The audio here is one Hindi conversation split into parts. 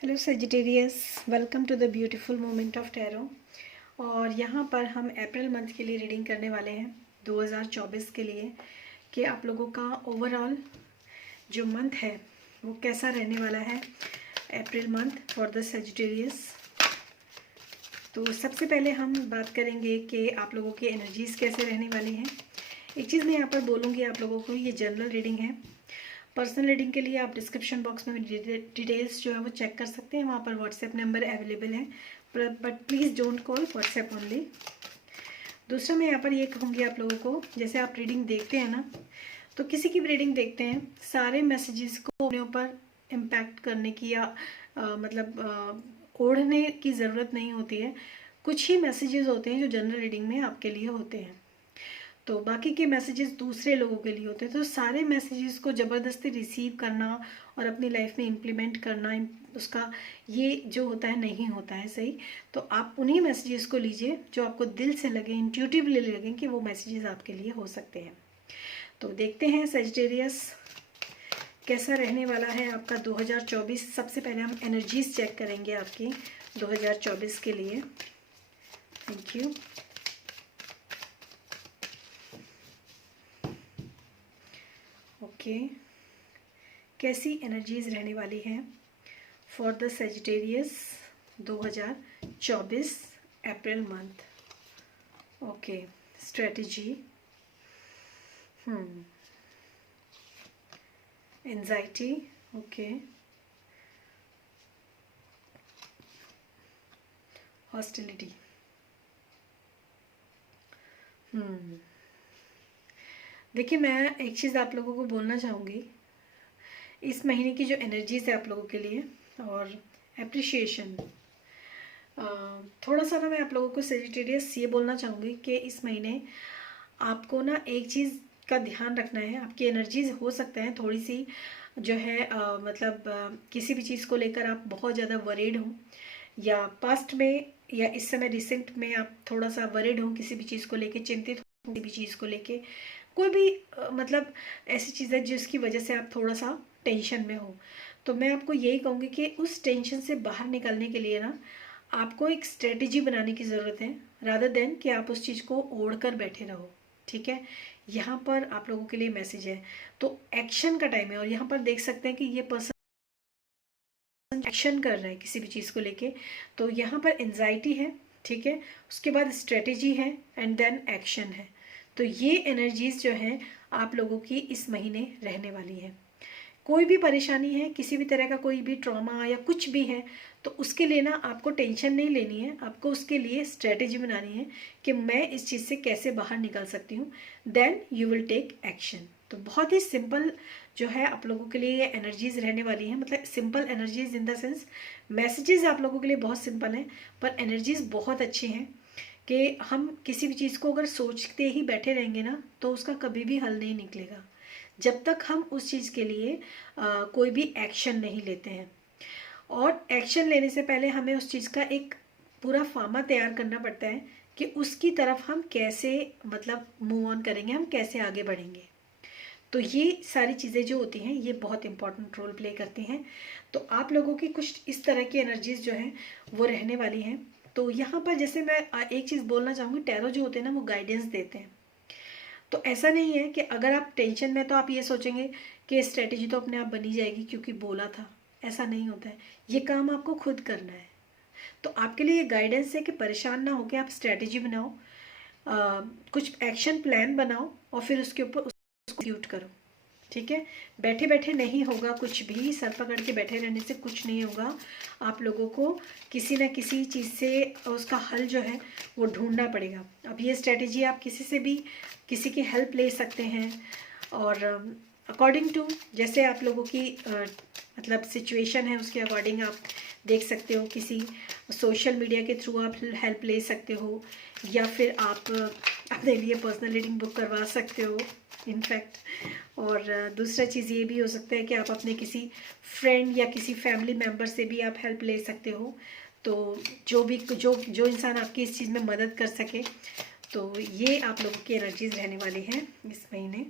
Hello Sagittarius, welcome to the beautiful moment of tarot. और यहाँ पर हम अप्रैल मंथ के लिए रीडिंग करने वाले हैं 2024 के लिए कि आप लोगों का ओवरऑल जो मंथ है वो कैसा रहने वाला है April month for the Sagittarius. तो सबसे पहले हम बात करेंगे कि आप लोगों की एनर्जीज़ कैसे रहने वाली हैं। एक चीज़ मैं यहाँ पर बोलूँगी आप लोगों को, ये जनरल रीडिंग है। पर्सनल रीडिंग के लिए आप डिस्क्रिप्शन बॉक्स में डिटेल्स जो है वो चेक कर सकते हैं, वहाँ पर व्हाट्सएप नंबर अवेलेबल है, but please don't call, WhatsApp only. दूसरा मैं यहाँ पर ये कहूँगी आप लोगों को, जैसे आप रीडिंग देखते हैं ना, तो किसी की भी रीडिंग देखते हैं, सारे मैसेजेस को अपने ऊपर इम्पैक्ट करने की या ओढ़ने की ज़रूरत नहीं होती है। कुछ ही मैसेजेस होते हैं जो जनरल रीडिंग में आपके लिए होते हैं, तो बाकी के मैसेजेस दूसरे लोगों के लिए होते हैं। तो सारे मैसेजेस को ज़बरदस्ती रिसीव करना और अपनी लाइफ में इम्प्लीमेंट करना, उसका ये जो होता है नहीं होता है सही। तो आप उन्हीं मैसेजेस को लीजिए जो आपको दिल से लगे, इंट्यूटिवली लगे कि वो मैसेजेस आपके लिए हो सकते हैं। तो देखते हैं सेजिटेरियस कैसा रहने वाला है आपका 2024। सबसे पहले हम एनर्जीज चेक करेंगे आपकी 2024 के लिए। Thank you. ओके, कैसी एनर्जीज रहने वाली हैं for the Sagittarius 2024 April month. Okay, strategy, anxiety, okay, hostility. देखिए, मैं एक चीज़ आप लोगों को बोलना चाहूँगी, इस महीने की जो एनर्जीज है आप लोगों के लिए और एप्रिशिएशन, थोड़ा सा ना मैं आप लोगों को सेजिटेरियस ये बोलना चाहूँगी कि इस महीने आपको ना एक चीज़ का ध्यान रखना है। आपकी एनर्जीज हो सकता है थोड़ी सी जो है किसी भी चीज़ को लेकर आप बहुत ज़्यादा वरीड हो, या पास्ट में या इस समय रिसेंट में आप थोड़ा सा वरीड हो, किसी भी चीज़ को लेके चिंतित हो, किसी भी चीज़ को लेके कोई भी ऐसी चीज़ है जिसकी वजह से आप थोड़ा सा टेंशन में हो। तो मैं आपको यही कहूँगी कि उस टेंशन से बाहर निकलने के लिए ना आपको एक स्ट्रेटेजी बनाने की ज़रूरत है, रादर देन कि आप उस चीज़ को ओढ़ कर बैठे रहो। ठीक है, यहाँ पर आप लोगों के लिए मैसेज है, तो एक्शन का टाइम है। और यहाँ पर देख सकते हैं कि ये पर्सन एक्शन कर रहा है किसी भी चीज़ को लेके। तो यहाँ पर एंजाइटी है, ठीक है, उसके बाद स्ट्रेटेजी है एंड देन एक्शन है। तो ये एनर्जीज जो हैं आप लोगों की इस महीने रहने वाली है। कोई भी परेशानी है, किसी भी तरह का कोई भी ट्रॉमा या कुछ भी है, तो उसके लिए ना आपको टेंशन नहीं लेनी है, आपको उसके लिए स्ट्रेटेजी बनानी है कि मैं इस चीज़ से कैसे बाहर निकल सकती हूँ, then you will take action. तो बहुत ही सिंपल जो है आप लोगों के लिए ये एनर्जीज रहने वाली है, मतलब simple energies in the sense messages आप लोगों के लिए बहुत सिंपल हैं, पर एनर्जीज बहुत अच्छी हैं कि हम किसी भी चीज़ को अगर सोचते ही बैठे रहेंगे ना तो उसका कभी भी हल नहीं निकलेगा, जब तक हम उस चीज़ के लिए कोई भी एक्शन नहीं लेते हैं। और एक्शन लेने से पहले हमें उस चीज़ का एक पूरा फार्मा तैयार करना पड़ता है कि उसकी तरफ हम कैसे मूव ऑन करेंगे, हम कैसे आगे बढ़ेंगे। तो ये सारी चीज़ें जो होती हैं ये बहुत इंपॉर्टेंट रोल प्ले करती हैं। तो आप लोगों की कुछ इस तरह की एनर्जीज जो हैं वो रहने वाली हैं। तो यहाँ पर जैसे मैं एक चीज़ बोलना चाहूँगी, टैरो जो होते हैं ना वो गाइडेंस देते हैं। तो ऐसा नहीं है कि अगर आप टेंशन में तो आप ये सोचेंगे कि स्ट्रेटेजी तो अपने आप बनी जाएगी क्योंकि बोला था, ऐसा नहीं होता है। ये काम आपको खुद करना है। तो आपके लिए ये गाइडेंस है कि परेशान ना होकर आप स्ट्रेटेजी बनाओ, कुछ एक्शन प्लान बनाओ और फिर उसके ऊपर उसको एग्जीक्यूट करो। ठीक है, बैठे बैठे नहीं होगा कुछ भी, सर पकड़ के बैठे रहने से कुछ नहीं होगा। आप लोगों को किसी ना किसी चीज़ से उसका हल जो है वो ढूंढना पड़ेगा। अब ये स्ट्रेटेजी आप किसी से भी किसी की हेल्प ले सकते हैं, और अकॉर्डिंग टू जैसे आप लोगों की सिचुएशन है उसके अकॉर्डिंग आप देख सकते हो। किसी सोशल मीडिया के थ्रू आप हेल्प ले सकते हो, या फिर आप अपने लिए पर्सनल रीडिंग बुक करवा सकते हो इनफैक्ट। और दूसरा चीज़ ये भी हो सकता है कि आप अपने किसी फ्रेंड या किसी फैमिली मेम्बर से भी आप हेल्प ले सकते हो। तो जो इंसान आपकी इस चीज़ में मदद कर सके। तो ये आप लोगों की एनर्जीज रहने वाली हैं इस महीने।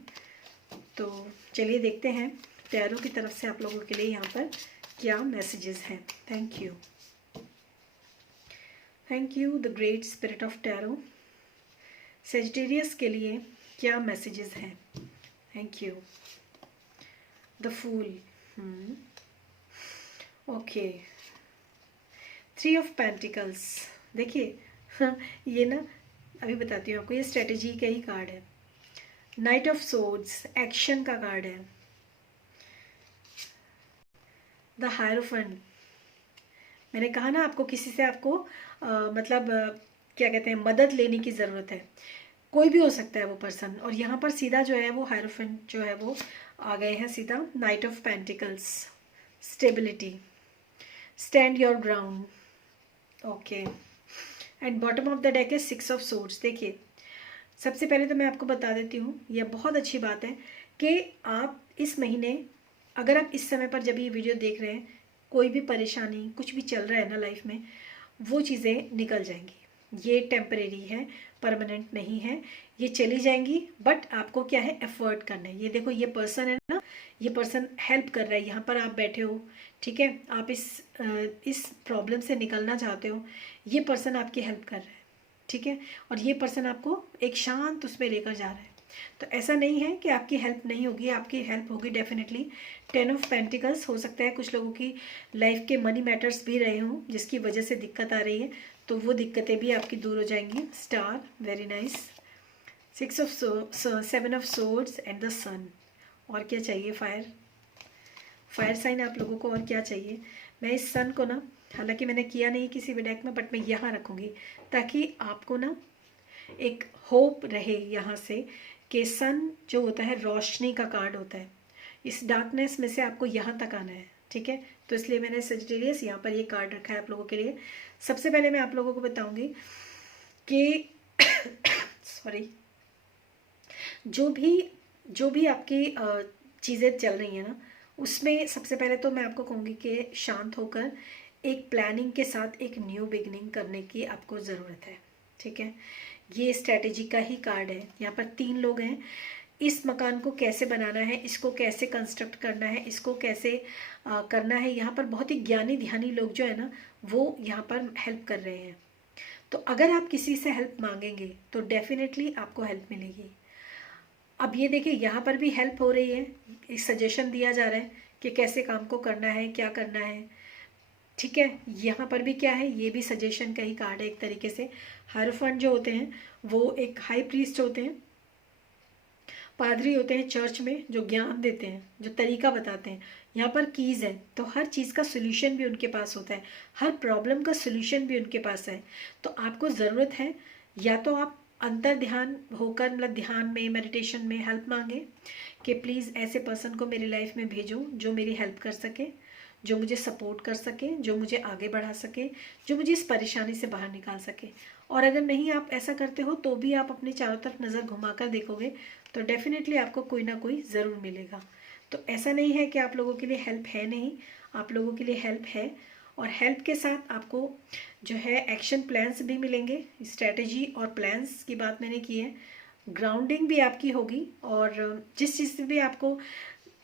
तो चलिए देखते हैं टैरो की तरफ से आप लोगों के लिए यहाँ पर क्या मैसेजेस हैं। Thank you, thank you the great spirit of tarot. Sagittarius के लिए क्या मैसेजेस हैं। Thank you. The fool, okay. 3 of pentacles, देखिए हाँ, ये ना अभी बताती हूँ आपको, ये स्ट्रेटेजी का ही कार्ड है। नाइट ऑफ सोर्ड्स, एक्शन का कार्ड है। द हायरोफेंट, मैंने कहा ना आपको किसी से आपको मतलब क्या कहते हैं, मदद लेने की ज़रूरत है। कोई भी हो सकता है वो पर्सन, और यहाँ पर सीधा जो है वो हायरोफेंट जो है वो आ गए हैं सीधा। Night of pentacles, stability, stand your ground, okay. And bottom of the deck है 6 ऑफ सोर्ड्स। देखिए सबसे पहले तो मैं आपको बता देती हूँ, यह बहुत अच्छी बात है कि आप इस महीने, अगर आप इस समय पर जब ये वीडियो देख रहे हैं, कोई भी परेशानी कुछ भी चल रहा है ना लाइफ में, वो चीज़ें निकल जाएंगी। ये टेम्परेरी है, परमानेंट नहीं है, ये चली जाएंगी। बट आपको क्या है, एफर्ट करना है। ये देखो ये पर्सन है ना, ये पर्सन हेल्प कर रहा है। यहाँ पर आप बैठे हो, ठीक है, आप इस प्रॉब्लम से निकलना चाहते हो, ये पर्सन आपकी हेल्प कर रहा है, ठीक है। और ये पर्सन आपको एक शांत उसमें लेकर जा रहा है। तो ऐसा नहीं है कि आपकी हेल्प नहीं होगी, आपकी हेल्प होगी डेफिनेटली। 10 ऑफ पेंटिकल्स, हो सकता है कुछ लोगों की लाइफ के मनी मैटर्स भी रहे हों जिसकी वजह से दिक्कत आ रही है, तो वो दिक्कतें भी आपकी दूर हो जाएंगी। Star, very nice. 7 of swords and the sun. और क्या चाहिए, फायर साइन आप लोगों को और क्या चाहिए। मैं इस सन को ना, हालांकि मैंने किया नहीं किसी भी डेक में, बट मैं यहाँ रखूँगी ताकि आपको ना एक होप रहे यहाँ से कि सन जो होता है रोशनी का कार्ड होता है, इस डार्कनेस में से आपको यहाँ तक आना है, ठीक है। तो इसलिए मैंने सजिटेरियस यहाँ पर ये कार्ड रखा है आप लोगों के लिए। सबसे पहले मैं आप लोगों को बताऊंगी कि सॉरी, जो भी आपकी चीज़ें चल रही हैं ना, उसमें सबसे पहले तो मैं आपको कहूँगी कि शांत होकर एक प्लानिंग के साथ एक न्यू बिगनिंग करने की आपको ज़रूरत है, ठीक है। ये स्ट्रैटेजी का ही कार्ड है। यहाँ पर 3 लोग हैं, इस मकान को कैसे बनाना है, इसको कैसे कंस्ट्रक्ट करना है, इसको कैसे करना है। यहाँ पर बहुत ही ज्ञानी ध्यानी लोग जो है ना, वो यहाँ पर हेल्प कर रहे हैं। तो अगर आप किसी से हेल्प मांगेंगे तो डेफिनेटली आपको हेल्प मिलेगी। अब ये देखिए यहाँ पर भी हेल्प हो रही है, एक सजेशन दिया जा रहा है कि कैसे काम को करना है, क्या करना है, ठीक है। यहाँ पर भी क्या है, ये भी सजेशन का ही कार्ड है एक तरीके से। हायरोफेंट जो होते हैं वो एक हाई प्रीस्ट होते हैं, पादरी होते हैं चर्च में, जो ज्ञान देते हैं, जो तरीका बताते हैं। यहाँ पर कीज़ है, तो हर चीज़ का सोल्यूशन भी उनके पास होता है, हर प्रॉब्लम का सोल्यूशन भी उनके पास है। तो आपको ज़रूरत है, या तो आप अंतर ध्यान होकर, मतलब ध्यान में, मेडिटेशन में हेल्प मांगे कि प्लीज़ ऐसे पर्सन को मेरी लाइफ में भेजो जो मेरी हेल्प कर सके, जो मुझे सपोर्ट कर सके, जो मुझे आगे बढ़ा सके, जो मुझे इस परेशानी से बाहर निकाल सके। और अगर नहीं आप ऐसा करते हो तो भी आप अपने चारों तरफ नज़र घुमाकर देखोगे तो डेफिनेटली आपको कोई ना कोई ज़रूर मिलेगा। तो ऐसा नहीं है कि आप लोगों के लिए हेल्प है नहीं, आप लोगों के लिए हेल्प है। और हेल्प के साथ आपको जो है एक्शन प्लान्स भी मिलेंगे। स्ट्रैटेजी और प्लान्स की बात मैंने की है, ग्राउंडिंग भी आपकी होगी। और जिस चीज़ से भी आपको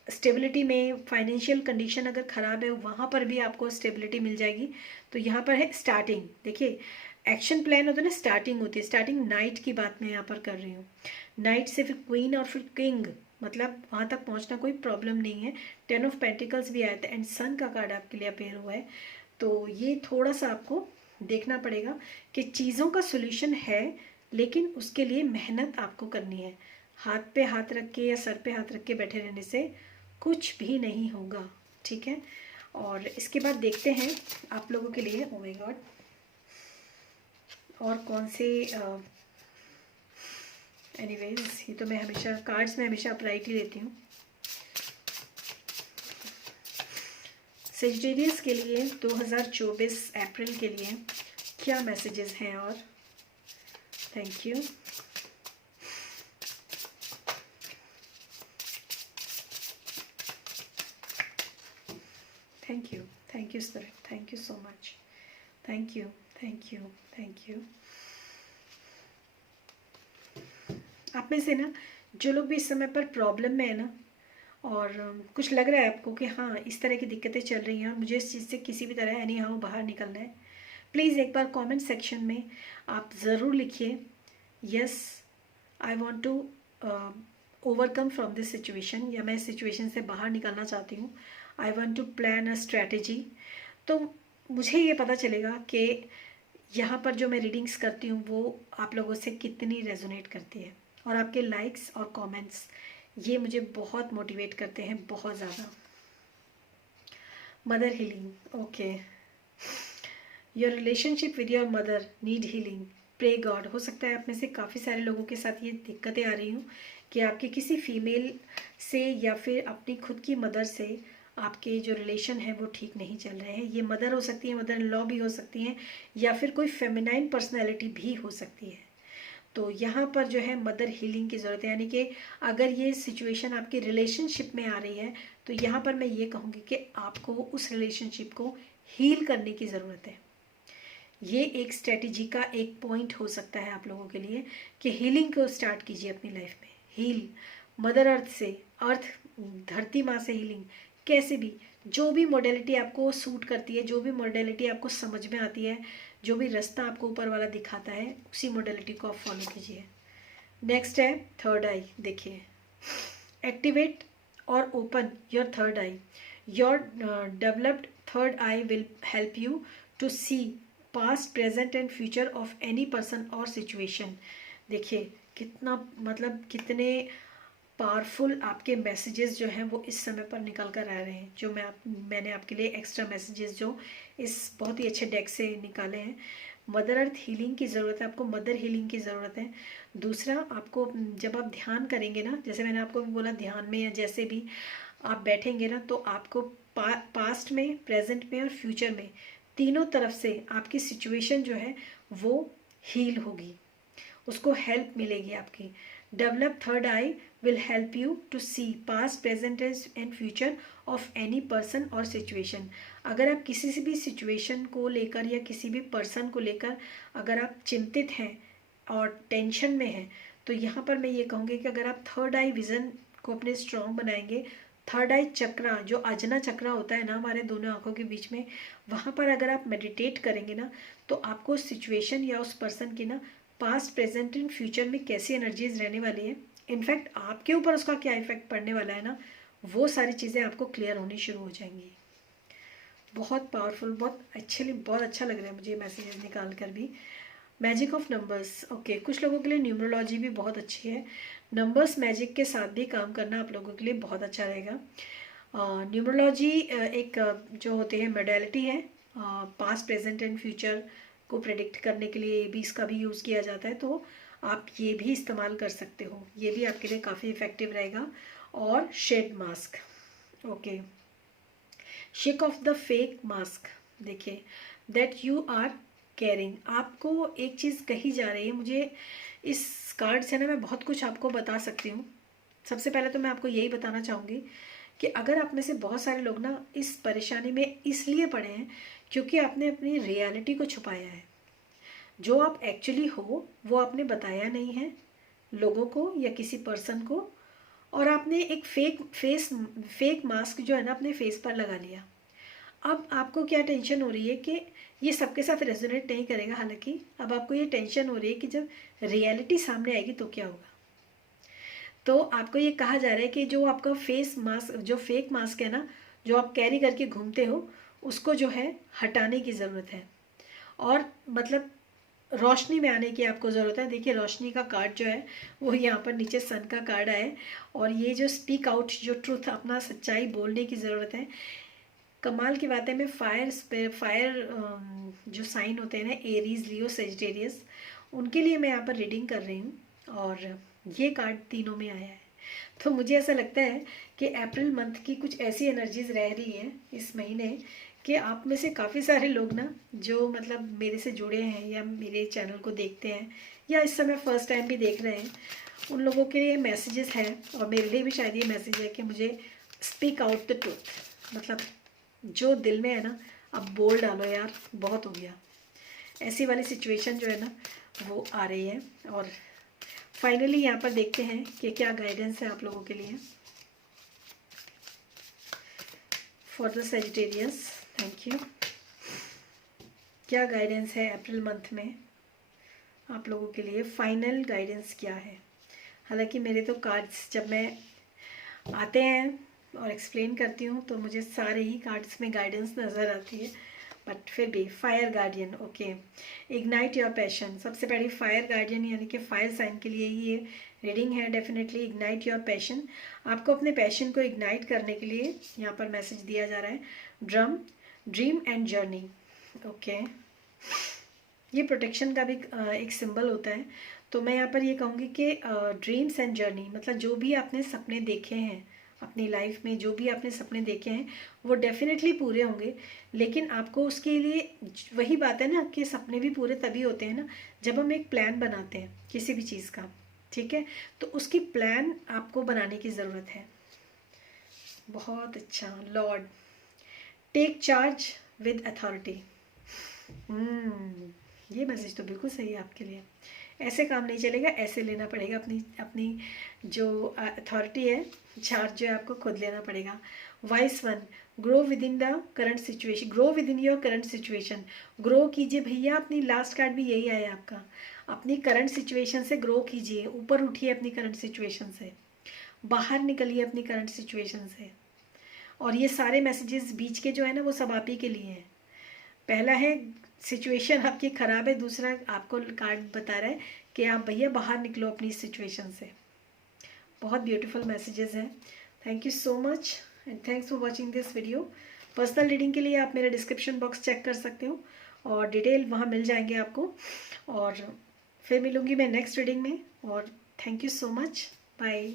स्टेबिलिटी में, फाइनेंशियल कंडीशन अगर ख़राब है वहाँ पर भी आपको स्टेबिलिटी मिल जाएगी। तो यहाँ पर है स्टार्टिंग, देखिए एक्शन प्लान होता है ना, स्टार्टिंग होती है। स्टार्टिंग नाइट की बात मैं यहाँ पर कर रही हूँ, नाइट से फिर क्वीन और फिर किंग, मतलब वहाँ तक पहुँचना कोई प्रॉब्लम नहीं है। 10 ऑफ पेंटिकल्स भी आया था एंड सन का कार्ड आपके लिए अपेयर हुआ है। तो ये थोड़ा सा आपको देखना पड़ेगा कि चीज़ों का सोल्यूशन है, लेकिन उसके लिए मेहनत आपको करनी है। हाथ पे हाथ रख के या सर पे हाथ रख के बैठे रहने से कुछ भी नहीं होगा, ठीक है। और इसके बाद देखते हैं आप लोगों के लिए, ओ माय गॉड, और कौन से एनीवेज, ये तो मैं हमेशा कार्ड्स में हमेशा अपराइट ही लेती हूँ। सेजिटेरियस के लिए 2024 अप्रैल के लिए क्या मैसेजेस हैं। और thank you. Thank you spirit, thank you so much, thank you, thank you, thank you. आप में से ना जो लोग भी इस समय पर प्रॉब्लम में है ना, और कुछ लग रहा है आपको कि हाँ इस तरह की दिक्कतें चल रही हैं और मुझे इस चीज़ से किसी भी तरह एनी हाउ बाहर निकलना है, प्लीज़ एक बार कमेंट सेक्शन में आप ज़रूर लिखिए, yes I want to overcome from this situation, या मैं इस सिचुएशन से बाहर निकलना चाहती हूँ, I want to plan a strategy. तो मुझे ये पता चलेगा कि यहाँ पर जो मैं रीडिंग्स करती हूँ वो आप लोगों से कितनी रेजोनेट करती है। और आपके लाइक्स और कमेंट्स ये मुझे बहुत मोटिवेट करते हैं, बहुत ज़्यादा। Mother healing, okay, your relationship with your mother need healing, pray God. हो सकता है आप में से काफ़ी सारे लोगों के साथ ये दिक्कतें आ रही हूँ कि आपके किसी फीमेल से या फिर अपनी खुद की मदर से आपके जो रिलेशन है वो ठीक नहीं चल रहे हैं। ये मदर हो सकती है, मदर इन लॉ भी हो सकती हैं, या फिर कोई फेमिनाइन पर्सनैलिटी भी हो सकती है। तो यहाँ पर जो है मदर हीलिंग की ज़रूरत है, यानी कि अगर ये सिचुएशन आपकी रिलेशनशिप में आ रही है तो यहाँ पर मैं ये कहूँगी कि आपको उस रिलेशनशिप को हील करने की ज़रूरत है। ये एक स्ट्रेटजी का एक पॉइंट हो सकता है आप लोगों के लिए कि हीलिंग को स्टार्ट कीजिए अपनी लाइफ में। हील मदर अर्थ से, अर्थ धरती माँ से हीलिंग, कैसे भी जो भी मॉडलिटी आपको सूट करती है, जो भी मॉडलिटी आपको समझ में आती है, जो भी रास्ता आपको ऊपर वाला दिखाता है, उसी मॉडलिटी को आप फॉलो कीजिए। नेक्स्ट है थर्ड आई। देखिए, एक्टिवेट और open your third eye. Your developed third eye will help you to see past, present and future of any person और सिचुएशन। देखिए कितना मतलब कितने पावरफुल आपके मैसेजेस जो हैं वो इस समय पर निकल कर आ रहे हैं, जो मैंने आपके लिए एक्स्ट्रा मैसेजेस जो इस बहुत ही अच्छे डेक से निकाले हैं। मदर अर्थ हीलिंग की ज़रूरत है आपको, मदर हीलिंग की ज़रूरत है। दूसरा, आपको जब आप ध्यान करेंगे ना, जैसे मैंने आपको भी बोला ध्यान में या जैसे भी आप बैठेंगे ना, तो आपको पास्ट में, प्रेजेंट में और फ्यूचर में तीनों तरफ से आपकी सिचुएशन जो है वो हील होगी, उसको हेल्प मिलेगी आपकी। Develop third eye will help you to see past, present and future of any person और सिचुएशन। अगर आप किसी से भी सिचुएशन को लेकर या किसी भी पर्सन को लेकर अगर आप चिंतित हैं और टेंशन में हैं, तो यहाँ पर मैं ये कहूँगी कि अगर आप थर्ड आई विज़न को अपने स्ट्रॉन्ग बनाएंगे, थर्ड आई चक्रा जो अजना चक्रा होता है ना हमारे दोनों आंखों के बीच में, वहाँ पर अगर आप मेडिटेट करेंगे ना, तो आपको उस सिचुएशन या उस पर्सन की ना पास्ट, प्रेजेंट एंड फ्यूचर में कैसी एनर्जीज रहने वाली है, इनफैक्ट आपके ऊपर उसका क्या इफेक्ट पड़ने वाला है ना, वो सारी चीज़ें आपको क्लियर होनी शुरू हो जाएंगी। बहुत पावरफुल, बहुत एक्चुअली बहुत अच्छा लग रहा है मुझे ये मैसेजेस निकाल कर भी। मैजिक ऑफ नंबर्स, ओके, कुछ लोगों के लिए न्यूमरोलॉजी भी बहुत अच्छी है। नंबर्स मैजिक के साथ भी काम करना आप लोगों के लिए बहुत अच्छा रहेगा। न्यूमरोलॉजी एक जो होती है मोडालिटी है, पास्ट, प्रेजेंट एंड फ्यूचर को प्रेडिक्ट करने के लिए भी इसका भी यूज़ किया जाता है, तो आप ये भी इस्तेमाल कर सकते हो, ये भी आपके लिए काफ़ी इफ़ेक्टिव रहेगा। और shed mask, okay, shake off the fake mask. देखिए, दैट यू आर केयरिंग, आपको एक चीज़ कही जा रही है। मुझे इस कार्ड से ना मैं बहुत कुछ आपको बता सकती हूँ। सबसे पहले तो मैं आपको यही बताना चाहूँगी कि अगर आप में से बहुत सारे लोग ना इस परेशानी में इसलिए पड़े हैं क्योंकि आपने अपनी रियलिटी को छुपाया है। जो आप एक्चुअली हो वो आपने बताया नहीं है लोगों को या किसी पर्सन को, और आपने एक फेक मास्क जो है ना अपने फेस पर लगा लिया। अब आपको क्या टेंशन हो रही है कि ये सबके साथ रेजोनेट नहीं करेगा, हालांकि अब आपको ये टेंशन हो रही है कि जब रियलिटी सामने आएगी तो क्या होगा। तो आपको ये कहा जा रहा है कि जो आपका फेस मास्क, जो फेक मास्क है ना, जो आप कैरी करके घूमते हो, उसको जो है हटाने की ज़रूरत है, और मतलब रोशनी में आने की आपको ज़रूरत है। देखिए, रोशनी का कार्ड जो है वो यहाँ पर नीचे सन का कार्ड है, और ये जो स्पीक आउट, जो ट्रूथ, अपना सच्चाई बोलने की ज़रूरत है। कमाल की बात है, मैं फायर जो साइन होते हैं ना, एरीज, लियो, सेजिटेरियस, उनके लिए मैं यहाँ पर रीडिंग कर रही हूँ, और ये कार्ड तीनों में आया है। तो मुझे ऐसा लगता है कि अप्रैल मंथ की कुछ ऐसी एनर्जीज रह रही है इस महीने कि आप में से काफ़ी सारे लोग ना जो मतलब मेरे से जुड़े हैं या मेरे चैनल को देखते हैं या इस समय फर्स्ट टाइम भी देख रहे हैं, उन लोगों के लिए मैसेजेस हैं, और मेरे लिए भी शायद ये मैसेज है कि मुझे स्पीक आउट द ट्रूथ, मतलब जो दिल में है ना अब बोल डालो यार, बहुत हो गया। ऐसी वाली सिचुएशन जो है ना वो आ रही है। और फाइनली यहाँ पर देखते हैं कि क्या गाइडेंस है आप लोगों के लिए। For the Sagittarius, thank you. क्या गाइडेंस है अप्रैल मंथ में आप लोगों के लिए, फाइनल गाइडेंस क्या है? हालांकि मेरे तो कार्ड्स जब मैं आते हैं और एक्सप्लेन करती हूँ तो मुझे सारे ही कार्ड्स में गाइडेंस नज़र आती है, बट फिर भी fire guardian, okay, ignite your passion. सबसे पहले फायर गार्डियन यानी कि फायर साइन के लिए ये रीडिंग है। डेफिनेटली इग्नाइट योर पैशन, आपको अपने पैशन को इग्नाइट करने के लिए यहाँ पर मैसेज दिया जा रहा है। Drum, dream and journey, okay, ये प्रोटेक्शन का भी एक सिंबल होता है। तो मैं यहाँ पर ये कहूँगी कि ड्रीम्स एंड जर्नी मतलब जो भी आपने सपने देखे हैं अपनी लाइफ में, जो भी आपने सपने देखे हैं वो डेफिनेटली पूरे होंगे, लेकिन आपको उसके लिए वही बात है ना कि सपने भी पूरे तभी होते हैं ना जब हम एक प्लान बनाते हैं किसी भी चीज़ का, ठीक है? तो उसकी प्लान आपको बनाने की ज़रूरत है। बहुत अच्छा। Lord, take charge with authority. ये मैसेज तो बिल्कुल सही है आपके लिए। ऐसे काम नहीं चलेगा, ऐसे लेना पड़ेगा अपनी अपनी जो अथॉरिटी है, चार्ज जो है आपको खुद लेना पड़ेगा। Vice one, grow with in the current situation, grow with in your current situation, grow कीजिए भैया। अपनी लास्ट कार्ड भी यही आया आपका, अपनी करंट सिचुएशन से ग्रो कीजिए, ऊपर उठिए अपनी करंट सिचुएशन से, बाहर निकलिए अपनी करंट सिचुएशन से। और ये सारे मैसेजेस बीच के जो है ना वो सब आप ही के लिए हैं। पहला है सिचुएशन आपकी ख़राब है, दूसरा आपको कार्ड बता रहा है कि आप भैया बाहर निकलो अपनी सिचुएशन से। बहुत ब्यूटीफुल मैसेजेस हैं। Thank you so much and thanks for watching this video. Personal reading के लिए आप मेरा डिस्क्रिप्शन बॉक्स चेक कर सकते हो और डिटेल वहाँ मिल जाएंगे आपको। और फिर मिलूँगी मैं नेक्स्ट रीडिंग में, और thank you so much, bye.